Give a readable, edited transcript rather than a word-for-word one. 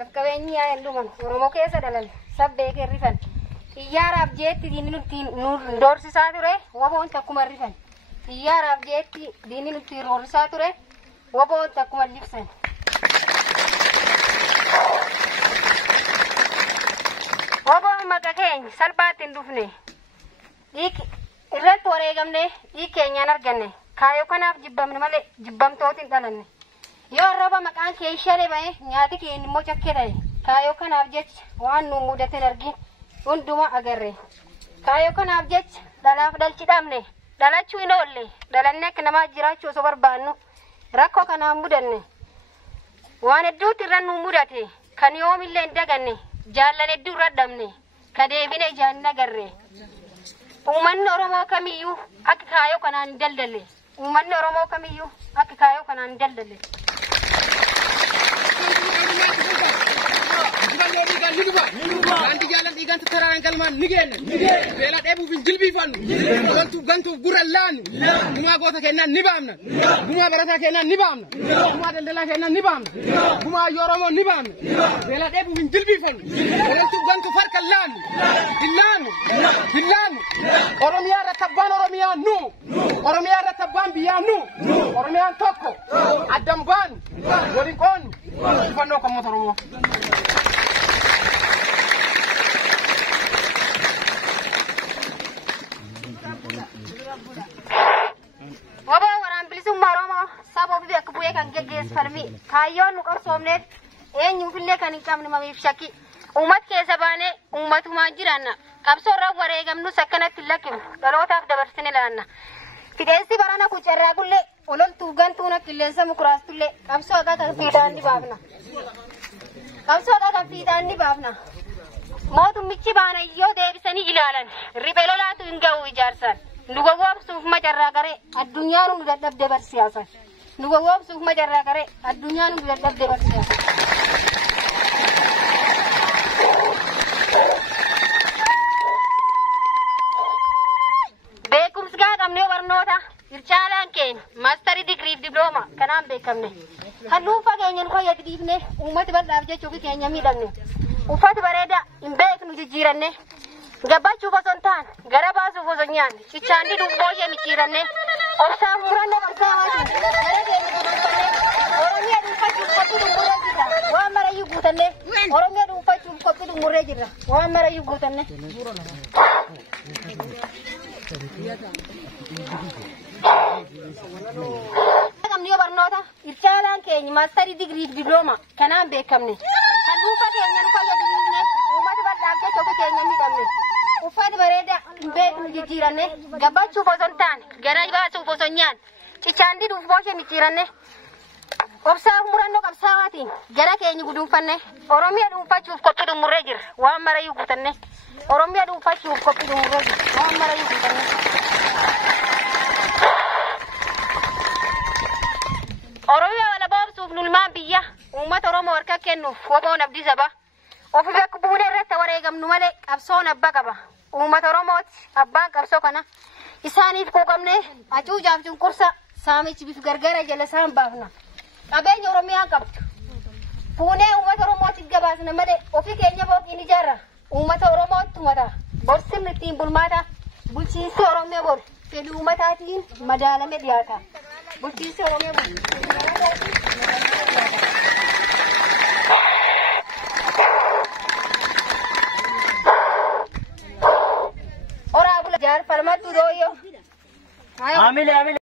Lakkaawwanyi yaa enduman Oromoo keessa dalan sabbee kerrifan xiyyaaraaf jeetti diinni nuti doorsisaa ture waboon takkuma rifan xiyyaaraaf jeetti diinni nuti roorrisaa ture waboon takkuma libsan. Waboon maqaa keenya salphaatti hin dhufne irratti wareegamne dhiig keenyaan arganne kaayoo kanaaf jibbamne malee jibbamtooti hin dhalanne. Yoo arraba maqaan kee ishee ba'e nyaati keenya immoo cakkee ta'e kaayoo kanaaf jecha waan nu mudateen argin hundumaa agarre. Kaayoo kanaaf jecha dhalaaf dhalchi dhabne dhalachuu hin oolle dhalannee akka namaa jiraachuu osoo barbaannu rakkoo kanaan mudanne waan hedduutti irra nu mudate kan yoomillee hin daganne jaallan hedduu irra dhabne ka deebine ijaan hin agarre. Uummanni Oromoo kamiyyuu akka kaayoo kanaan hin daldalle. Uummanni Oromoo kamiyyuu akka kaayoo kanaan hin daldalle. Ganti jalan ikan terang kalman nigen. Bela debu jilbi fan. Gantu gurallan. Buma gota kena nibamna. Buma barata kena nibamna. Buma dendela kena nibamna. Buma yoromo nibamna. Bela debu jilbi fan. Gantu farkallan. Dillan. Oromia rataban Oromia nu. Oromia rataban biya nu. Oromia tokko. Adamban. Godikon. Fano kamu Oromo. Waboo waraan bilisummaa Oromoo saba ofii akka bu'ee kan geggeessu kaayyoon nu qabsoomneef eenyuufillee kan hin qabne mamiif shakki uummata keessa baanee uummatumaan jiraanna qabsoorraa wareegamnus akkanatti lakkifnu dhalootaaf dabarsine laanna fideensi barana kucarraa gullee ololtuuf gantuun akka qilleensa mukuraastullee qabsoo akka kan fiixaan ni baafna mootummichi baana yoo deebisanii ilaalan riphee lolaatu hin ga'u ijaarsan. Nugawwaabsuuf macarraa qaree addunyaan nu dadhabde barsiisan. Nugawwaabsuuf macarraa qaree addunyaan nu dadhabde barsiisan. Beekumsi gaa qabnee barnoota ircaalaan keenya maastarii digriif diblooma kanaan beekamne. Halluu fageenya nu fayyadu dhiifne uummati bal'aaf jechuuf keenya miidhamne. Uffati bareedaa hin beeknu jijjiiranne. Gabachuuf osoo hin taane gara baasuuf osoo hin nyaanne cichaanii dubboo ishee micciiranne obsaaf murannoo qabsaawaatiin gara keenya gabaafannee Oromiyaa dhuunfachuuf qophii dhummurree jirra waan marayyuu guutanne Oromiyaa dhuunfachuuf qophii dhummurree jirra waan marayyuu guutanne. Qabniyoo barnoota ircaalaan keenya maastarii digriif diblooma kanaan beekamne kan dhuunfa keenya nu fayyadamne uummata bal'aaf jecha ofii keenya miidhamne. Uffati bareedaa hin beeknu jijjiiranne gabachuuf osoo hin taane gara baasuuf osoo hin nyaanne cichaanii dubboo ishee micciiranne obsaaf murannoo qabsaawaatiin gara keenya guduunfanne Oromiyaa dhuunfachuuf qophii dhummurree jirra waan marayyuu guutanne Oromiyaa dhuunfachuuf qophii dhummurree jirra waan marayyuu guutanne. Oromiyaa wala boobsuuf nulmaan biyya uummata Oromoo harka kennuuf waboon abdii sabaa. Ofii bakka buunee irratti wareegamnu malee qabsoon abbaa qaba. Uummata Oromooti abbaan qabsoo kana isaaniif quuqamne hacuucaaf cunqursa saamichi bifa gargara jala isaan baafna. Qabeenya Oromiyaa qabdu. Fuunee uummata Oromootiif gabaasna malee ofii keenya booqiin ijaarra. Uummata Oromootti tumata. Borsinni ittiin bulmaata. Bulchiinsi Oromiyaa bor fedhii uummataatiin madaalame dhiyaata. Bulchiinsi Oromiyaa falmatuu doyyoo.